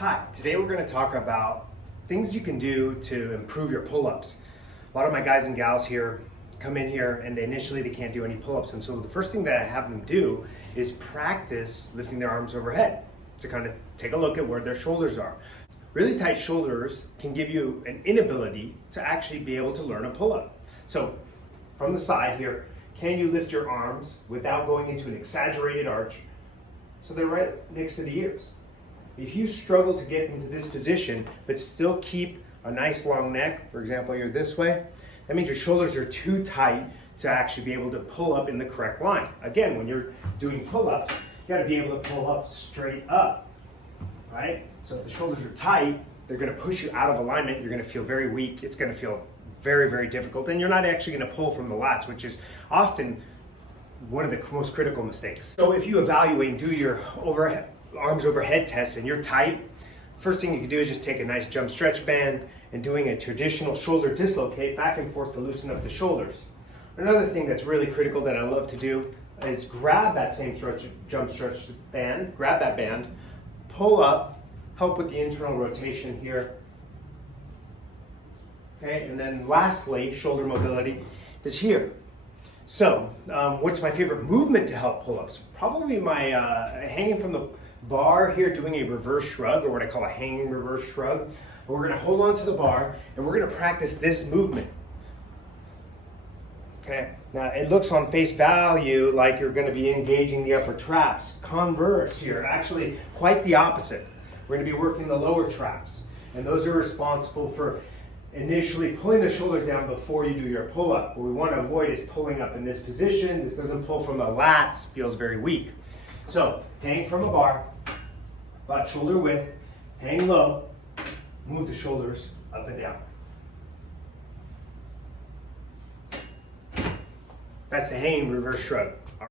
Hi, today we're going to talk about things you can do to improve your pull-ups. A lot of my guys and gals here come in here and they can't do any pull-ups, and so the first thing that I have them do is practice lifting their arms overhead to kind of take a look at where their shoulders are. Really tight shoulders can give you an inability to actually be able to learn a pull-up. So from the side here, can you lift your arms without going into an exaggerated arch so they're right next to the ears? If you struggle to get into this position but still keep a nice long neck, for example, you're this way, that means your shoulders are too tight to actually be able to pull up in the correct line. Again, when you're doing pull-ups, you gotta be able to pull up straight up, right? So if the shoulders are tight, they're gonna push you out of alignment, you're gonna feel very weak, it's gonna feel very, very difficult, and you're not actually gonna pull from the lats, which is often one of the most critical mistakes. So if you evaluate and do your arms overhead test and you're tight, first thing you can do is just take a nice jump stretch band and doing a traditional shoulder dislocate back and forth to loosen up the shoulders. Another thing that's really critical that I love to do is grab that same jump stretch band, grab that band, pull up, help with the internal rotation here. Okay, and then lastly, shoulder mobility is here. So, what's my favorite movement to help pull-ups? Probably my hanging from the bar here, doing a reverse shrug, or what I call a hanging reverse shrug. We're gonna hold on to the bar and we're gonna practice this movement. Okay, now it looks on face value like you're gonna be engaging the upper traps. Converse here, actually quite the opposite. We're gonna be working the lower traps, and those are responsible for initially pulling the shoulders down before you do your pull-up. What we want to avoid is pulling up in this position. This doesn't pull from the lats, feels very weak. So, hang from a bar, butt shoulder width, hang low, move the shoulders up and down. That's the hanging reverse shrug.